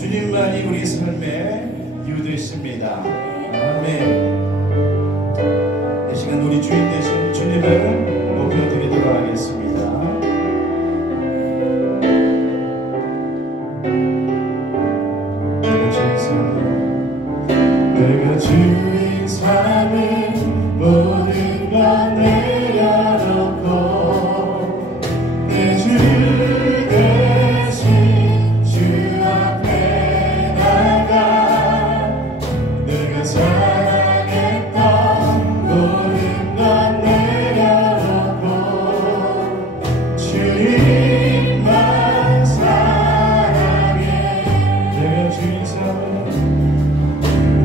주님만이 우리 삶의 이유 되십니다. 아멘. 이 시간 우리 주인 되신 주님을 높여드리도록 하겠습니다. 내가 주인 삶을 모든 것 내려놓고 내 주 대신 주 앞에 나가 내가 사랑했던 모든 것 내려놓고 주님만 사랑해.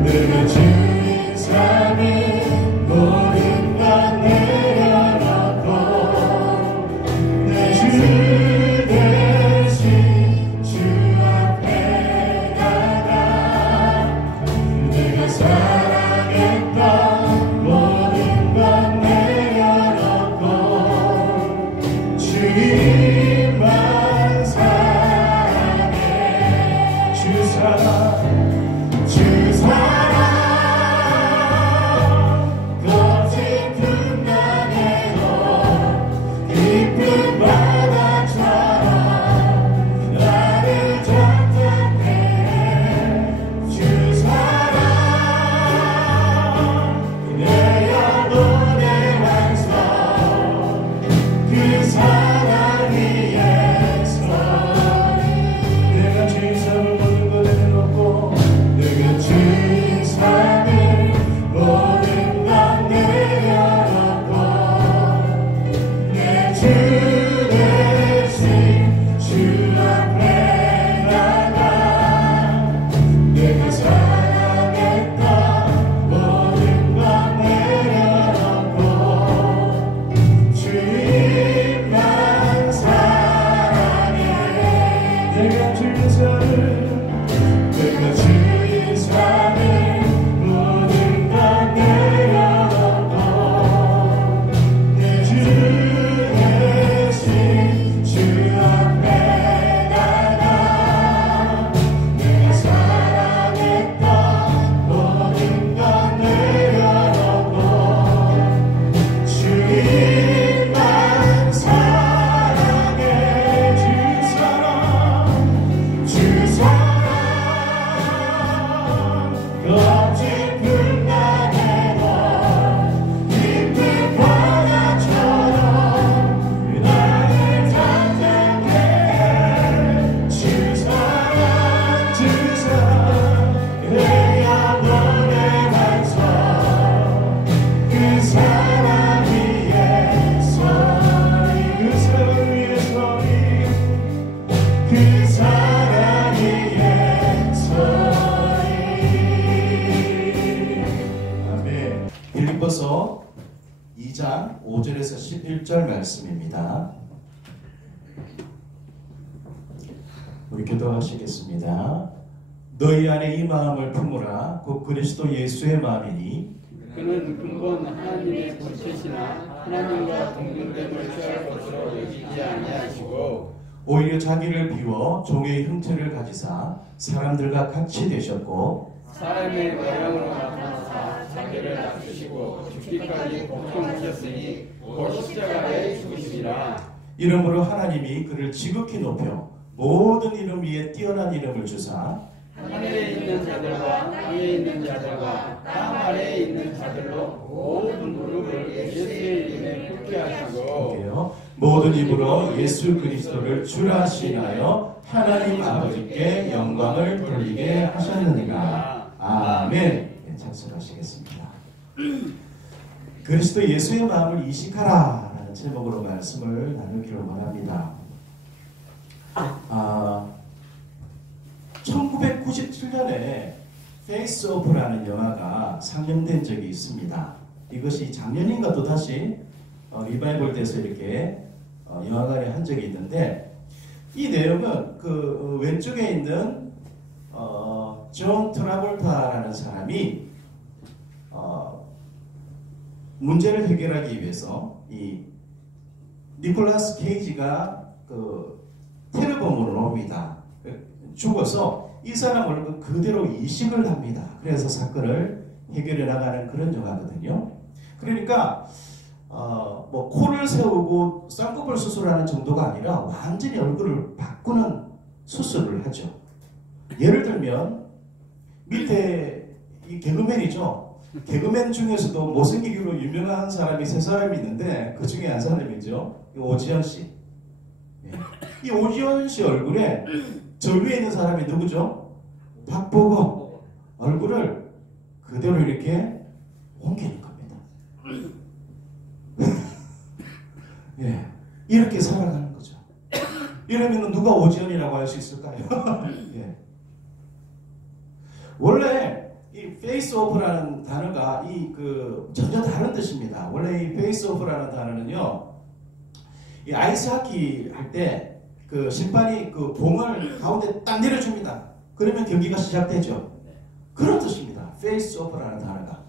내가 주인 삶을 모든 것 내려놓고 내 주 대신 주 앞에 나가 내가 사랑했던 모든 것 내려놓고 주님만 사랑해. 주 사랑 주 사랑 빌립보서 2장 5절에서 11절 말씀입니다. 우리 기도하시겠습니다. 너희 안에 이 마음을 품으라. 곧 그리스도 예수의 마음이니 그는 근본 하나님의 본체시나 하나님과 동등됨을 취할 것으로 여기지 아니하시고 오히려 자기를 비워 종의 형체를 가지사 사람들과 같이 되셨고 사람의 모양으로 나타나사 자기를 낮추시고 죽기까지 복종하셨으니 곧 십자가에 죽으시리라. 이러므로 하나님이 그를 지극히 높여 모든 이름 위에 뛰어난 이름을 주사 하늘에 있는 자들과 땅에 있는 자들과 땅 아래에 있는 자들로 모든 무릎을 예수의 이름에 꿇게 하시고 모든 입으로 예수 그리스도를 주라 시인하여 하나님 아버지께 영광을 돌리게 하셨느니라. 아멘. 찬송하시겠습니다. 그리스도 예수의 마음을 이식하라 라는 제목으로 말씀을 나누기를 원합니다. 1997년에 페이스 오프라는 영화가 상영된 적이 있습니다. 이것이 작년인가 또 다시 리바이벌 돼서 이렇게 영화관에 한 적이 있는데, 이 내용은 그 왼쪽에 있는 존 트라볼타라는 사람이 문제를 해결하기 위해서 이 니콜라스 케이지가 그 테러범으로 옵니다. 죽어서 이 사람 얼굴 그대로 이식을 합니다. 그래서 사건을 해결해 나가는 그런 영화거든요. 그러니까 뭐 코를 세우고 쌍꺼풀 수술하는 정도가 아니라 완전히 얼굴을 바꾸는 수술을 하죠. 예를 들면 밑에 이 개그맨이죠. 개그맨 중에서도 못생기기로 유명한 사람이 세 사람이 있는데 그 중에 한 사람이죠. 오지연 씨. 이 오지연 씨 얼굴에 저 위에 있는 사람이 누구죠? 박보검. 얼굴을 그대로 이렇게 옮기는 겁니다. 예, 이렇게 살아가는 거죠. 이러면 누가 오지연이라고 할 수 있을까요? 예. 원래 이 페이스오프라는 단어가 전혀 다른 뜻입니다. 원래 이 페이스오프라는 단어는요, 이 아이스하키 할 때 그 심판이 그 공을 가운데 딱 내려줍니다. 그러면 경기가 시작되죠. 그런 뜻입니다. 페이스오프라는 단어가.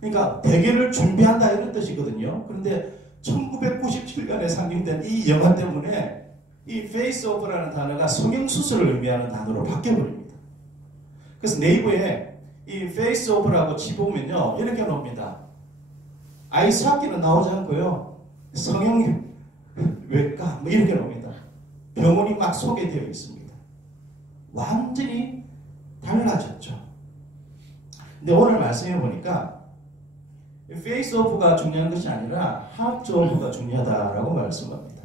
그러니까 대결을 준비한다 이런 뜻이거든요. 그런데 1997년에 상영된 이 영화 때문에 이 페이스오프라는 단어가 성형수술을 의미하는 단어로 바뀌어버립니다. 그래서 네이버에 이 페이스오프라고 치보면요, 이렇게 나옵니다. 아이스하키는 나오지 않고요, 성형외과 뭐 이렇게 나옵니다. 병원이 막 소개되어 있습니다. 완전히 달라졌죠. 근데 오늘 말씀해 보니까 페이스오프가 중요한 것이 아니라 하트오프가 중요하다라고 말씀합니다.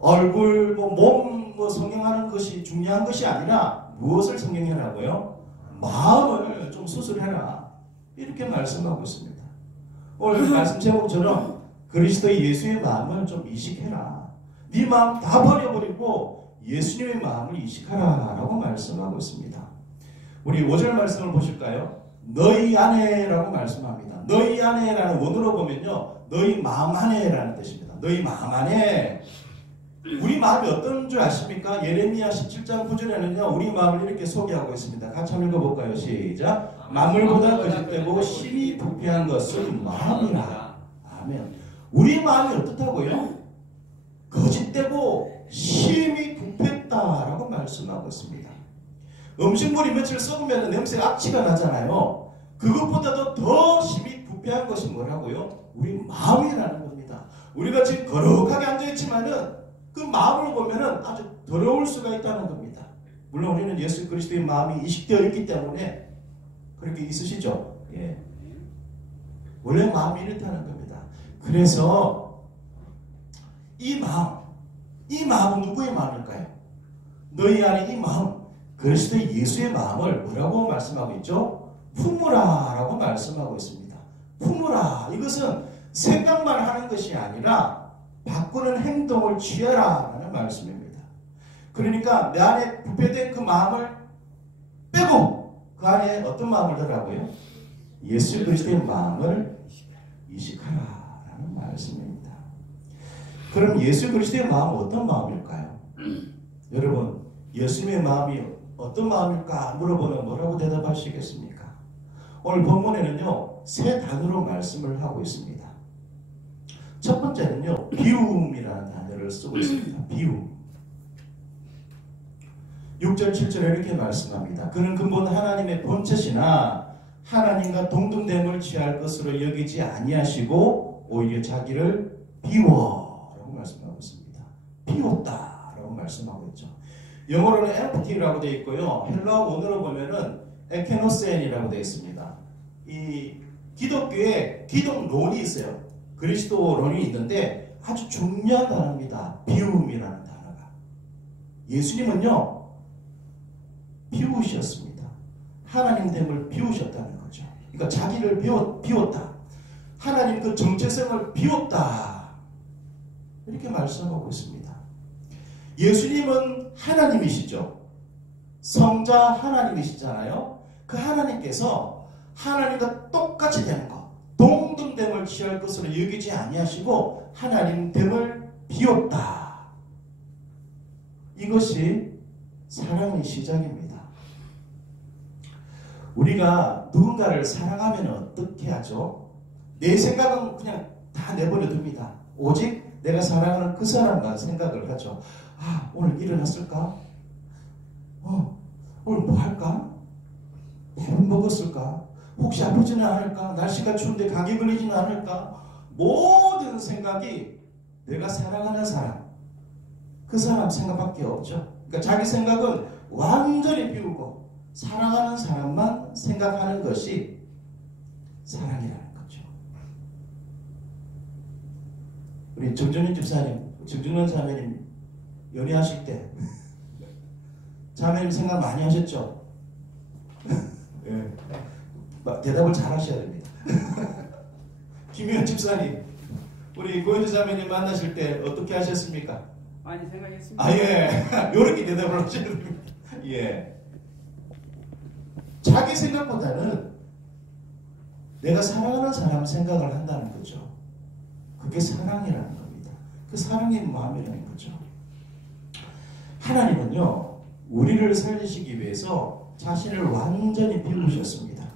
얼굴, 몸 성형하는 것이 중요한 것이 아니라 무엇을 성형해라고요? 마음을 좀 수술해라. 이렇게 말씀하고 있습니다. 오늘 말씀 제목처럼 그리스도의 예수의 마음을 좀 이식해라. 네 마음 다 버려버리고 예수님의 마음을 이식하라 라고 말씀하고 있습니다. 우리 5절 말씀을 보실까요? 너희 안에라고 말씀합니다. 너희 안에라는 원어로 보면요, 너희 마음 안에라는 뜻입니다. 너희 마음 안에. 우리 마음이 어떤 줄 아십니까? 예레미야 17장 9절에는요, 우리 마음을 이렇게 소개하고 있습니다. 같이 한번 읽어볼까요? 시작. 만물보다 거짓되고 심히 부패한 것은 마음이라. 아멘. 우리 마음이 어떻다고요? 거짓되고 심히 부패했다라고 말씀하고 있습니다. 음식물이 며칠 썩으면 냄새가 악취가 나잖아요. 그것보다도 더 심히 부패한 것이 뭐라고요? 우리 마음이라는 겁니다. 우리가 지금 거룩하게 앉아있지만은 그 마음을 보면은 아주 더러울 수가 있다는 겁니다. 물론 우리는 예수 그리스도의 마음이 이식되어 있기 때문에 그렇게 있으시죠. 예. 원래 마음이 이렇다는 겁니다. 그래서 이 마음은 누구의 마음일까요? 너희 안에 이 마음, 그리스도의 예수의 마음을 뭐라고 말씀하고 있죠? 품으라 라고 말씀하고 있습니다. 품으라. 이것은 생각만 하는 것이 아니라 바꾸는 행동을 취하라 라는 말씀입니다. 그러니까 내 안에 부패된 그 마음을 빼고 그 안에 어떤 마음을 넣으라고요? 예수 그리스도의 마음을 이식하라 라는 말씀입니다. 그럼 예수 그리스도의 마음은 어떤 마음일까요? 여러분, 예수님의 마음이 어떤 마음일까 물어보면 뭐라고 대답하시겠습니까? 오늘 본문에는요, 세 단어로 말씀을 하고 있습니다. 첫 번째는요, 비움이라는 단어를 쓰고 있습니다. 비움. 6절 7절에 이렇게 말씀합니다. 그는 근본 하나님의 본체시나 하나님과 동등됨을 취할 것으로 여기지 아니하시고 오히려 자기를 비워라고 말씀하고 있습니다. 비웠다라고 말씀하고 있죠. 영어로는 empty라고 되어 있고요. 헬라어 원어로 보면은 에케노센이라고 되어 있습니다. 이 기독교에 기독론이 있어요. 그리스도론이 있는데 아주 중요한 단어입니다. 비움이라는 단어가. 예수님은요, 비우셨습니다. 하나님됨을 비우셨다는 거죠. 그러니까 자기를 비웠다. 하나님 그 정체성을 비웠다. 이렇게 말씀하고 있습니다. 예수님은 하나님이시죠. 성자 하나님이시잖아요. 그 하나님께서 하나님과 똑같이 되는 것, 동등됨을 취할 것으로 여기지 아니하시고 하나님됨을 비웠다. 이것이 사랑의 시작입니다. 우리가 누군가를 사랑하면 어떻게 하죠? 내 생각은 그냥 다 내버려 둡니다. 오직 내가 사랑하는 그 사람만 생각을 하죠. 아, 오늘 일어났을까? 오늘 뭐 할까? 밥은 먹었을까? 혹시 아프지는 않을까? 날씨가 추운데 감기 걸리지는 않을까? 모든 생각이 내가 사랑하는 사람, 그 사람 생각밖에 없죠. 그러니까 자기 생각은 완전히 비우고 사랑하는 사람만 생각하는 것이 사랑이라는 거죠. 우리 정준인 집사님, 정준원 자매님 연애하실 때 자매님 생각 많이 하셨죠? 예. 대답을 잘 하셔야 됩니다. 김현 집사님, 우리 고현주 자매님 만나실 때 어떻게 하셨습니까? 많이 생각했습니다. 아, 예. 요렇게 대답을 하셔야 됩니다. 예. 자기 생각보다는 내가 사랑하는 사람 생각을 한다는 거죠. 그게 사랑이라는 겁니다. 그 사랑의 마음이라는 거죠. 하나님은요, 우리를 살리시기 위해서 자신을 완전히 비우셨습니다.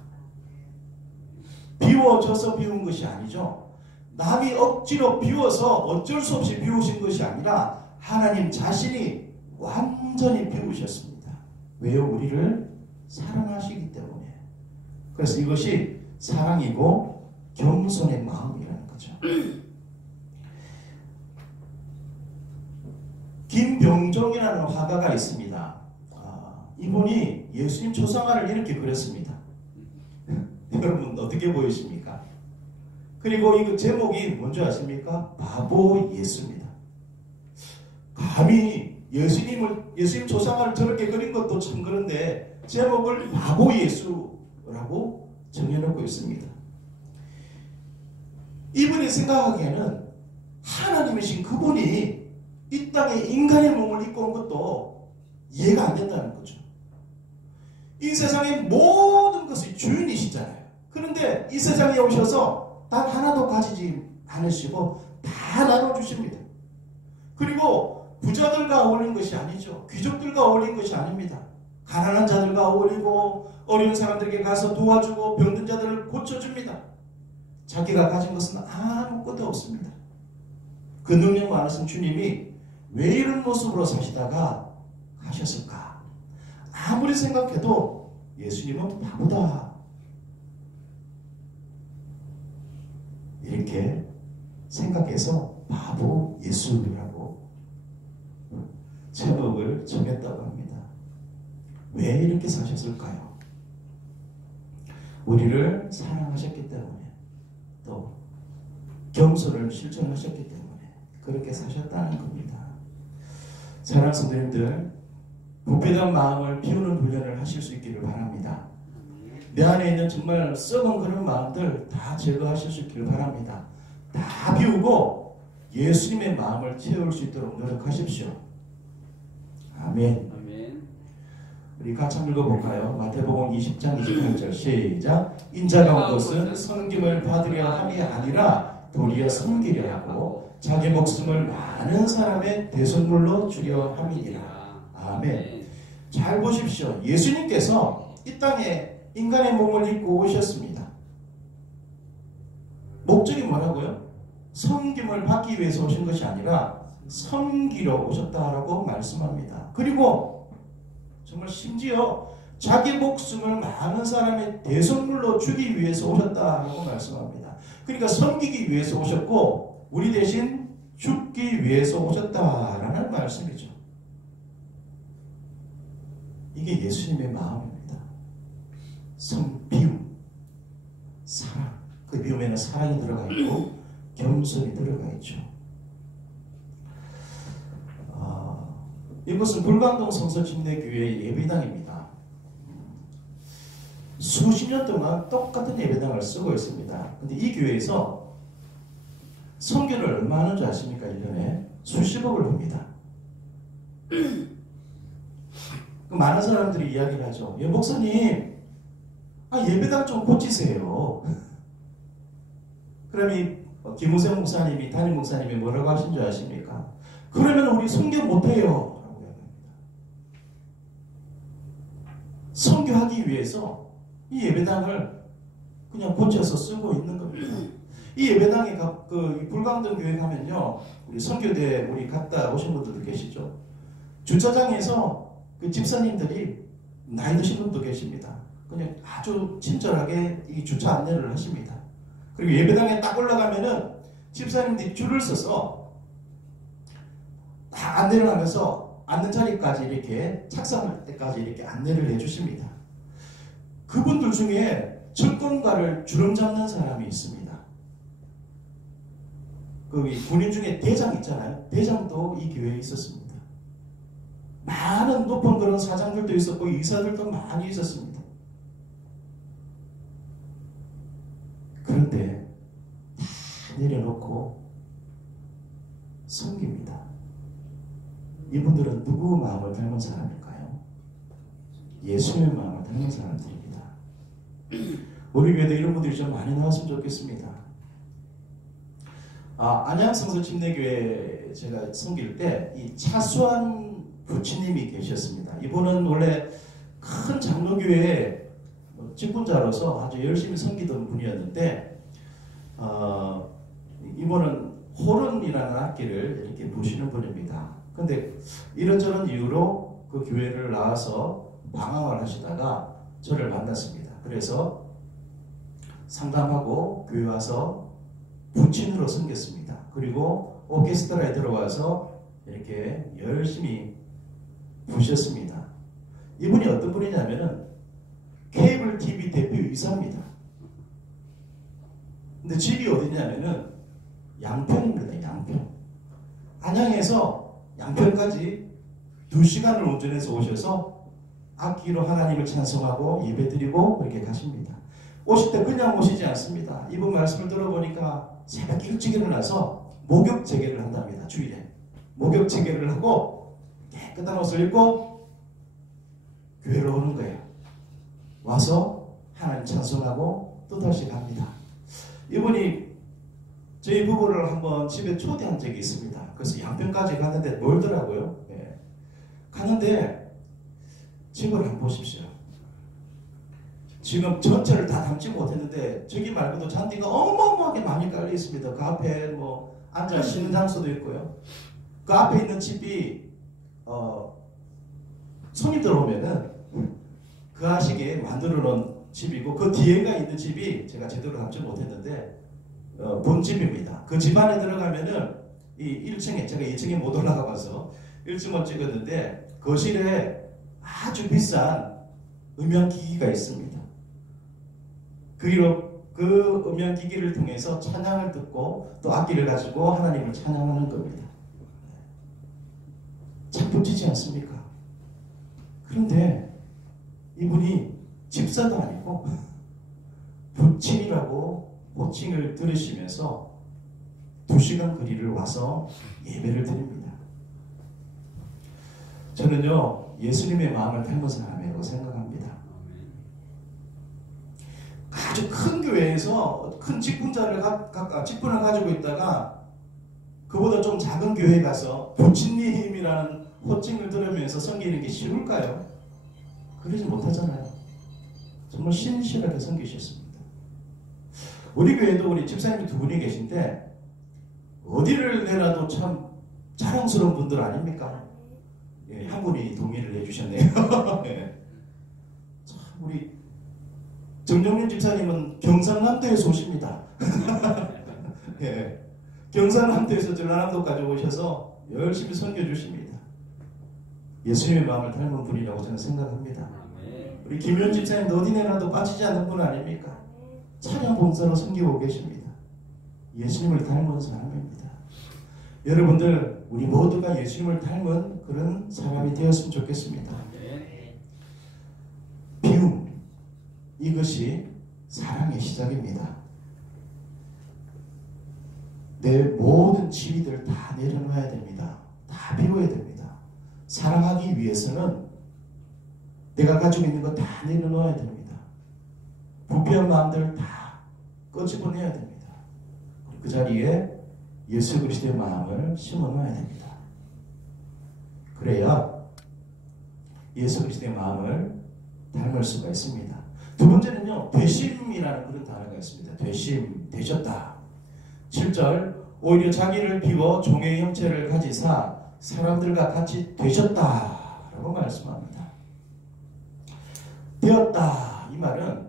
비워져서 비운 것이 아니죠. 남이 억지로 비워서 어쩔 수 없이 비우신 것이 아니라 하나님 자신이 완전히 비우셨습니다. 왜요? 우리를 사랑하시기 때문에. 그래서 이것이 사랑이고 겸손의 마음이라는 거죠. 김병종이라는 화가가 있습니다. 이분이 예수님 초상화를 이렇게 그렸습니다. 여러분 어떻게 보이십니까? 그리고 이 제목이 뭔지 아십니까? 바보 예수입니다. 감히 예수님 초상화를 저렇게 그린 것도 참 그런데 제목을 바보 예수라고 정해놓고 있습니다. 이분이 생각하기에는 하나님이신 그분이 이 땅에 인간의 몸을 입고 온 것도 이해가 안 된다는 거죠. 이 세상의 모든 것의 주인이시잖아요. 그런데 이 세상에 오셔서 단 하나도 가지지 않으시고 다 나눠주십니다. 그리고 부자들과 어울린 것이 아니죠. 귀족들과 어울린 것이 아닙니다. 가난한 자들과 어울리고 어려운 사람들에게 가서 도와주고 병든 자들을 고쳐줍니다. 자기가 가진 것은 아무것도 없습니다. 그 능력 많으신 주님이 왜 이런 모습으로 사시다가 가셨을까? 아무리 생각해도 예수님은 바보다. 이렇게 생각해서 바보 예수라고 제목을 정했다고 합니다. 왜 이렇게 사셨을까요? 우리를 사랑하셨기 때문에, 또 겸손을 실천하셨기 때문에 그렇게 사셨다는 겁니다. 사랑하는 성도님들, 부패된 마음을 비우는 훈련을 하실 수 있기를 바랍니다. 내 안에 있는 정말 썩은 그런 마음들 다 제거하실 수 있기를 바랍니다. 다 비우고 예수님의 마음을 채울 수 있도록 노력하십시오. 아멘. 아멘. 우리 같이 한번 읽어볼까요? 마태복음 20장 28절 시작. 인자가 온 것은 섬김을 받으려 함이 아니라 도리어 섬기려 하고 자기 목숨을 많은 사람의 대속물로 주려 함이니라. 아멘. 잘 보십시오. 예수님께서 이 땅에 인간의 몸을 입고 오셨습니다. 목적이 뭐라고요? 섬김을 받기 위해서 오신 것이 아니라 섬기러 오셨다라고 말씀합니다. 그리고 정말 심지어 자기 목숨을 많은 사람의 대속물로 주기 위해서 오셨다라고 말씀합니다. 그러니까 섬기기 위해서 오셨고 우리 대신 죽기 위해서 오셨다라는 말씀이죠. 이게 예수님의 마음입니다. 비움, 사랑. 그 비움에는 사랑이 들어가 있고 겸손이 들어가 있죠. 이곳은 불광동 성서침례교회의 예배당입니다. 수십 년 동안 똑같은 예배당을 쓰고 있습니다. 근데 이 교회에서 선교를 얼마 하는 줄 아십니까? 1년에 수십억을 합니다. 많은 사람들이 이야기를 하죠. 예, 목사님, 예배당 좀 고치세요. 그럼 이 김우생 목사님이, 담임 목사님이 뭐라고 하신 줄 아십니까? 그러면 우리 선교 못해요. 라고 이야기합니다. 선교하기 위해서 이 예배당을 그냥 고쳐서 쓰고 있는 겁니다. 이 예배당에 불광동 교회 가면요, 우리 선교대 우리 갔다 오신 분들도 계시죠. 주차장에서 그 집사님들이 나이 드신 분도 계십니다. 그냥 아주 친절하게 이 주차 안내를 하십니다. 그리고 예배당에 딱 올라가면은 집사님들이 줄을 서서 다 안내를 하면서 앉는 자리까지 이렇게 착석할 때까지 이렇게 안내를 해주십니다. 그분들 중에 정권가를 주름 잡는 사람이 있습니다. 그 군인 중에 대장 있잖아요. 대장도 이 교회에 있었습니다. 많은 높은 그런 사장들도 있었고 의사들도 많이 있었습니다. 그런데 다 내려놓고 섬깁니다. 이분들은 누구 마음을 닮은 사람일까요? 예수님의 마음을 닮은 사람들입니다. 우리 교회도 이런 분들이 좀 많이 나왔으면 좋겠습니다. 안양성서 침례교회 제가 섬길 때 이 차수환 부치님이 계셨습니다. 이분은 원래 큰 장로교회에 직분자로서 아주 열심히 섬기던 분이었는데 이분은 호른이라는 악기를 이렇게 부시는 분입니다. 근데 이런저런 이유로 그 교회를 나와서 방황을 하시다가 저를 만났습니다. 그래서 상담하고 교회 와서 부친으로 섬겼습니다. 그리고 오케스트라에 들어와서 이렇게 열심히 부셨습니다. 이분이 어떤 분이냐면은 케이블 TV 대표이사입니다. 근데 집이 어디냐면은 양평입니다. 양평. 안양에서 양평까지 2시간을 운전해서 오셔서 악기로 하나님을 찬송하고 예배드리고 그렇게 가십니다. 오실 때 그냥 오시지 않습니다. 이분 말씀을 들어보니까 새벽 일찍 일어나서 목욕 재개를 한답니다. 주일에. 목욕 재개를 하고 깨끗한 옷을 입고 교회로 오는 거예요. 와서 하나님 찬송하고 또 다시 갑니다. 이분이 저희 부부를 한번 집에 초대한 적이 있습니다. 그래서 양평까지 갔는데 멀더라고요. 네. 가는데 집을 한번 보십시오. 지금 전체를 다 담지 못했는데 저기 말고도 잔디가 어마어마하게 많이 깔려 있습니다. 그 앞에 뭐 앉아 쉬는 장소도 있고요. 그 앞에 있는 집이 손님들 오면은 그 아시게 만들어 놓은 집이고 그 뒤에가 있는 집이 제가 제대로 담지 못했는데 본집입니다. 그 집 안에 들어가면은 이 1층에 제가 2층에 못 올라가 봐서 1층만 찍었는데 거실에 아주 비싼 음향기기가 있습니다. 그 음향기기를 통해서 찬양을 듣고 또 악기를 가지고 하나님을 찬양하는 겁니다. 참 멋지지 않습니까? 그런데 이분이 집사도 아니고 부친이라고 호칭을 들으시면서 2시간 거리를 와서 예배를 드립니다. 저는요 예수님의 마음을 닮은 사람이라고 생각합니다. 아주 큰 교회에서 큰 직분을 가지고 있다가 그보다 좀 작은 교회에 가서 부친님이라는 호칭을 들으면서 섬기는 게 쉬울까요? 그러지 못하잖아요. 정말 신실하게 섬기셨습니다. 우리 교회도 우리 집사님이 2분이 계신데 어디를 내놔도 참 자랑스러운 분들 아닙니까? 예, 한 분이 동의를 해주셨네요. 예. 참 우리 정정윤 집사님은 경상남도에서 오십니다. 예. 경상남도에서 전라남도까지 오셔서 열심히 섬겨주십니다. 예수님의 마음을 닮은 분이라고 저는 생각합니다. 우리 김현 집사님도 어디 내놔도 빠지지 않는 분 아닙니까? 찬양 봉사로 섬기고 계십니다. 예수님을 닮은 사람입니다. 여러분들 우리 모두가 예수님을 닮은 그런 사람이 되었으면 좋겠습니다. 비움, 이것이 사랑의 시작입니다. 내 모든 지위들을 다 내려놔야 됩니다. 다 비워야 됩니다. 사랑하기 위해서는 내가 가지고 있는 거 다 내려놓아야 됩니다. 부패한 마음들을 다 꺼집어내야 됩니다. 그 자리에 예수 그리스도의 마음을 심어놔야 됩니다. 그래야 예수 그리스도의 마음을 닮을 수가 있습니다. 두 번째는요, 되심이라는 그런 단어가 있습니다. 되심, 되셨다. 7절, 오히려 자기를 비워 종의 형체를 가지사 사람들과 같이 되셨다 라고 말씀합니다. 되었다. 이 말은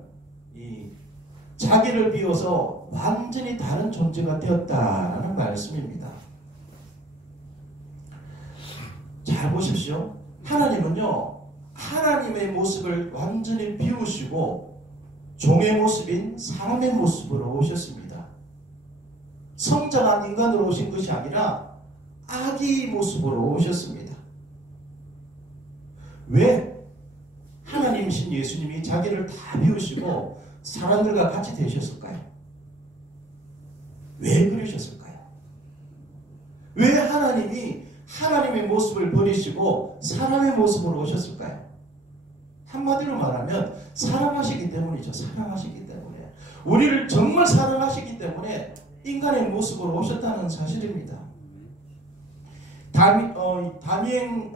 이 자기를 비워서 완전히 다른 존재가 되었다라는 말씀입니다. 잘 보십시오. 하나님은요, 하나님의 모습을 완전히 비우시고 종의 모습인 사람의 모습으로 오셨습니다. 성장한 인간으로 오신 것이 아니라 아기 모습으로 오셨습니다. 왜 하나님이신 예수님이 자기를 다 비우시고 사람들과 같이 되셨을까요? 왜 그러셨을까요? 왜 하나님이 하나님의 모습을 버리시고 사람의 모습으로 오셨을까요? 한마디로 말하면 사랑하시기 때문이죠. 사랑하시기 때문에. 우리를 정말 사랑하시기 때문에 인간의 모습으로 오셨다는 사실입니다. 다니엘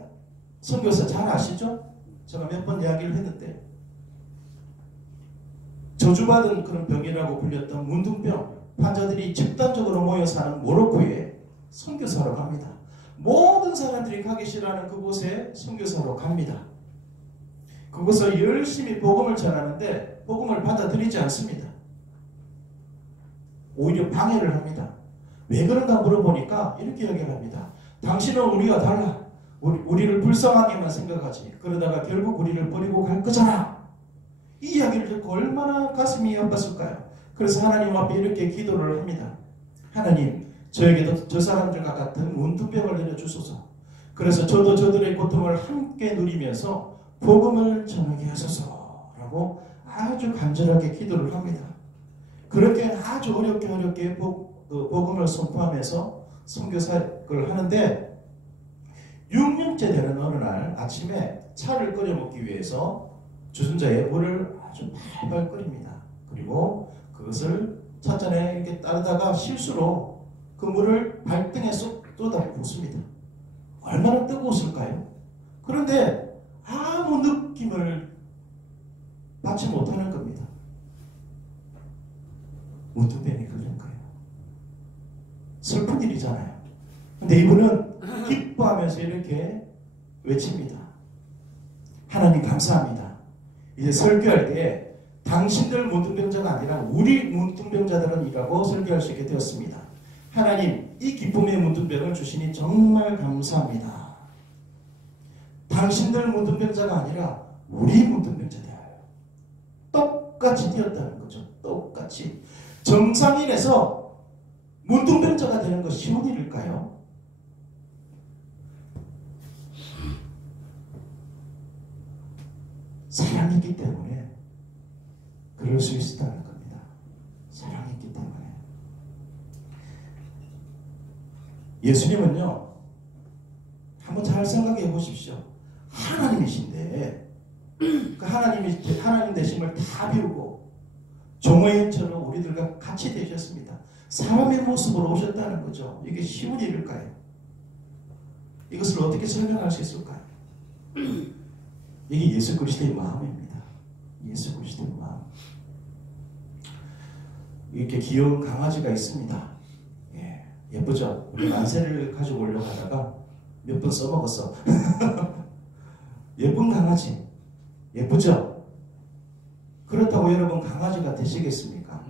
선교사 잘 아시죠? 제가 몇 번 이야기를 했는데 저주받은 그런 병이라고 불렸던 문둥병 환자들이 집단적으로 모여 사는 모로코에 선교사로 갑니다. 모든 사람들이 가기 싫어하는 그곳에 선교사로 갑니다. 그곳을 열심히 복음을 전하는데 복음을 받아들이지 않습니다. 오히려 방해를 합니다. 왜 그런가 물어보니까 이렇게 이야기를 합니다. 당신은 우리가 달라. 우리를 불쌍하게만 생각하지. 그러다가 결국 우리를 버리고 갈 거잖아. 이 이야기를 듣고 얼마나 가슴이 아팠을까요? 그래서 하나님 앞에 이렇게 기도를 합니다. 하나님, 저에게도 저 사람들과 같은 문둥병을 내려주소서. 그래서 저도 저들의 고통을 함께 누리면서 복음을 전하게 하소서 라고 아주 간절하게 기도를 합니다. 그렇게 아주 어렵게 복음을 선포하면서 선교사를 하는데 6년째 되는 어느 날 아침에 차를 끓여 먹기 위해서 주전자에 물을 아주 팔팔 끓입니다. 그리고 그것을 찻잔에 이렇게 따르다가 실수로 그 물을 발등에 쏙 쏟아 붓습니다. 얼마나 뜨거웠을까요? 그런데 아무 느낌을 받지 못하는 겁니다. 문둥병이 걸린 거예요. 슬픈 일이잖아요. 근데 이분은 기뻐하면서 이렇게 외칩니다. 하나님 감사합니다. 이제 설교할 때 당신들 문둥병자가 아니라 우리 문둥병자들은이라고 설교할 수 있게 되었습니다. 하나님, 이 기쁨의 문둥병을 주시니 정말 감사합니다. 당신들 문둥병자가 아니라 우리 문둥병자들 똑같이 되었다는 거죠. 똑같이. 정상인에서 문둥병자가 되는 것이 쉬운 일일까요? 사랑이기 때문에 그럴 수 있었다는 겁니다. 사랑이기 때문에. 예수님은요, 한번 잘 생각해 보십시오. 하나님이신데 그 하나님 되심을 다 비우고 종의 형체로 우리들과 같이 되셨습니다. 사람의 모습으로 오셨다는 거죠. 이게 쉬운 일일까요? 이것을 어떻게 설명할 수 있을까요? 이게 예수 그리스도의 마음입니다. 예수 그리스도의 마음. 이렇게 귀여운 강아지가 있습니다. 예쁘죠? 우리 만세를 가지고 오려고 하다가 몇 번 써먹었어. 예쁜 강아지. 예쁘죠? 그렇다고 여러분 강아지가 되시겠습니까?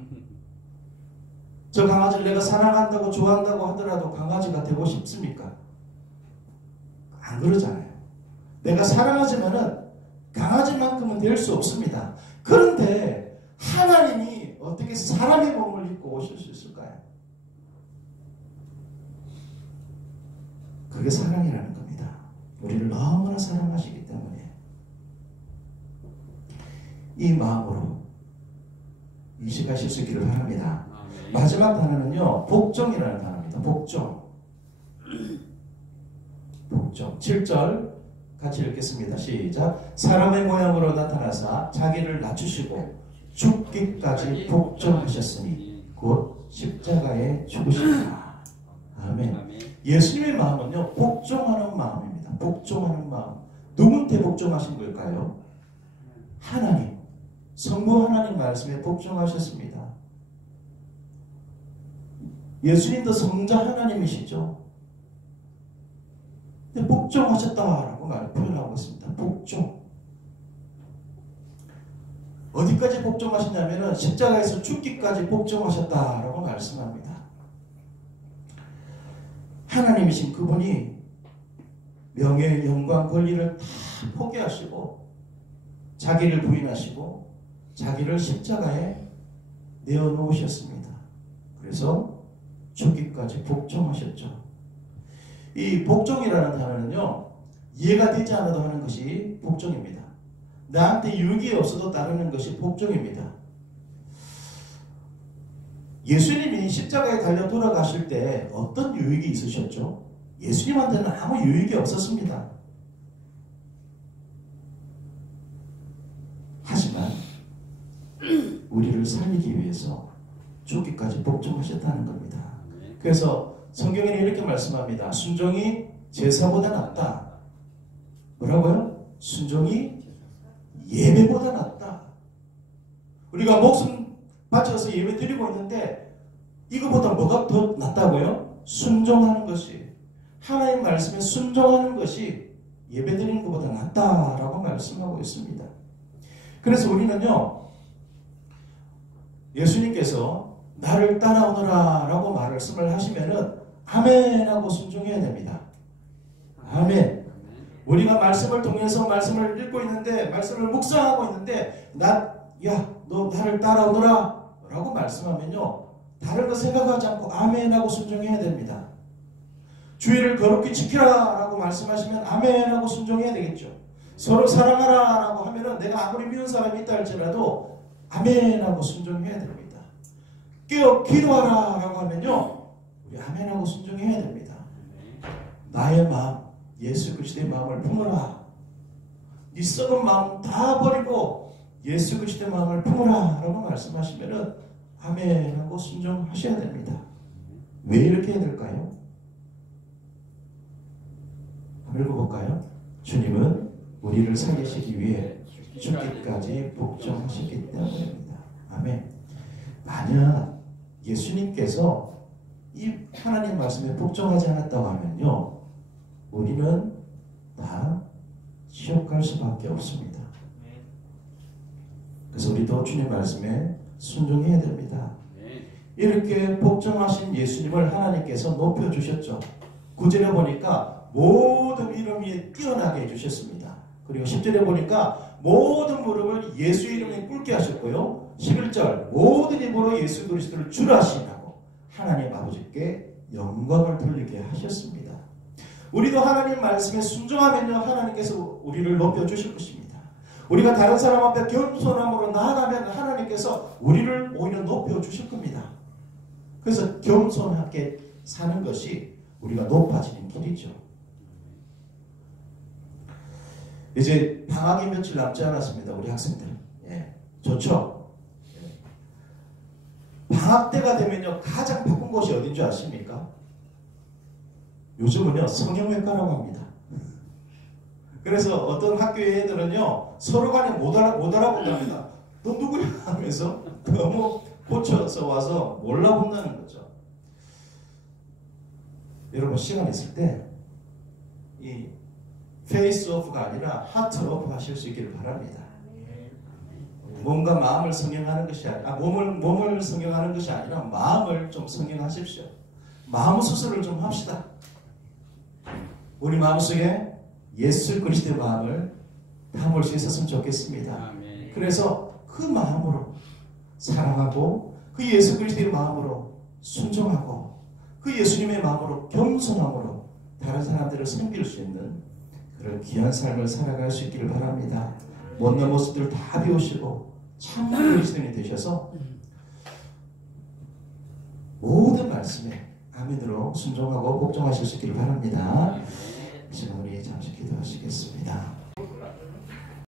저 강아지를 내가 사랑한다고 좋아한다고 하더라도 강아지가 되고 싶습니까? 안 그러잖아요. 내가 사랑하지만은 강아지만큼은 될 수 없습니다. 그런데 하나님이 어떻게 사람의 몸을 입고 오실 수 있을까요? 그게 사랑이라는 겁니다. 우리를 너무나 사랑하시기 때문에 이 마음으로 이 시간 하실 수 있기를 바랍니다. 마지막 단어는요, 복종이라는 단어입니다. 복종. 복종. 7절 같이 읽겠습니다. 시작. 사람의 모양으로 나타나사 자기를 낮추시고 죽기까지 복종하셨으니 곧 십자가에 죽으시리라. 아멘. 예수님의 마음은요, 복종하는 마음입니다. 복종하는 마음. 누구한테 복종하신 걸까요? 하나님. 성부 하나님 말씀에 복종하셨습니다. 예수님도 성자 하나님이시죠. 근데 복종하셨다라고 표현하고 있습니다. 복종. 어디까지 복종하셨냐면은 십자가에서 죽기까지 복종하셨다라고 말씀합니다. 하나님이신 그분이 명예, 영광, 권리를 다 포기하시고 자기를 부인하시고 자기를 십자가에 내어놓으셨습니다. 그래서 죽기까지 복종하셨죠. 이 복종이라는 단어는요, 이해가 되지 않아도 하는 것이 복종입니다. 나한테 유익이 없어도 따르는 것이 복종입니다. 예수님이 십자가에 달려 돌아가실 때 어떤 유익이 있으셨죠? 예수님한테는 아무 유익이 없었습니다. 하지만 우리를 살리기 위해서 죽기까지 복종하셨다는 겁니다. 그래서 성경에는 이렇게 말씀합니다. 순종이 제사보다 낫다. 뭐라고요? 순종이 예배보다 낫다. 우리가 목숨 바쳐서 예배 드리고 있는데 이거보다 뭐가 더 낫다고요? 순종하는 것이, 하나님 말씀에 순종하는 것이 예배 드리는 것보다 낫다라고 말씀하고 있습니다. 그래서 우리는요, 예수님께서 나를 따라오너라 라고 말씀을 하시면은 아멘 하고 순종해야 됩니다. 아멘. 우리가 말씀을 통해서 말씀을 읽고 있는데, 말씀을 묵상하고 있는데, 너 나를 따라오너라 라고 말씀하면요, 다른 거 생각하지 않고 아멘 하고 순종해야 됩니다. 주의를 거룩히 지키라 라고 말씀하시면 아멘 하고 순종해야 되겠죠. 서로 사랑하라 라고 하면은 내가 아무리 미운 사람이 있다 할지라도 아멘 하고 순종해야 됩니다. 깨어 기도하라 라고 하면요, 우리 아멘 하고 순종해야 됩니다. 나의 마음, 예수 그리스도의 마음을 품어라. 네 썩은 마음 다 버리고 예수 그리스도의 마음을 품어라 라고 말씀하시면은 아멘 하고 순종하셔야 됩니다. 왜 이렇게 해야 될까요? 한번 읽어볼까요? 주님은 우리를 살리시기 위해 죽기까지 복종하셨기 때문입니다. 아멘. 만약 예수님께서 이 하나님 말씀에 복종하지 않았다고 하면요, 우리는 다 지옥 갈 수밖에 없습니다. 그래서 우리도 주님 말씀에 순종해야 됩니다. 이렇게 복종하신 예수님을 하나님께서 높여주셨죠. 9절에 보니까 모든 이름 위에 뛰어나게 해주셨습니다. 그리고 10절에 보니까 모든 무릎을 예수 이름에 꿇게 하셨고요. 11절 모든 입으로 예수 그리스도를 주라 하시라고 하나님 아버지께 영광을 돌리게 하셨습니다. 우리도 하나님 말씀에 순종하면요, 하나님께서 우리를 높여주실 것입니다. 우리가 다른 사람 앞에 겸손함으로 나아가면 하나님께서 우리를 오히려 높여주실 겁니다. 그래서 겸손하게 사는 것이 우리가 높아지는 길이죠. 이제 방학이 며칠 남지 않았습니다. 우리 학생들. 예, 좋죠? 예. 방학 때가 되면요, 가장 바쁜 곳이 어딘 줄 아십니까? 요즘은요, 성형외과라고 합니다. 그래서 어떤 학교의 애들은요, 서로 간에 못 알아본답니다. 너 누구야? 하면서 너무 고쳐서 와서 몰라본다는 거죠. 여러분, 시간 있을 때 이 페이스 오프가 아니라 하트 오프 하실 수 있기를 바랍니다. 몸과 마음을 성형하는 것이 아니라, 몸을 성형하는 것이 아니라 마음을 좀 성형하십시오. 마음 수술을 좀 합시다. 우리 마음속에 예수 그리스도의 마음을 담을 수 있었으면 좋겠습니다. 그래서 그 마음으로 사랑하고 그 예수 그리스도의 마음으로 순종하고 그 예수님의 마음으로 겸손함으로 다른 사람들을 섬길 수 있는 그런 귀한 삶을 살아갈 수 있기를 바랍니다. 못난 모습들을 다 비우시고 참된 그리스도인이 되셔서 모든 말씀에 아멘으로 순종하고 복종하실 수 있기를 바랍니다. 지금 우리 잠시 기도하시겠습니다.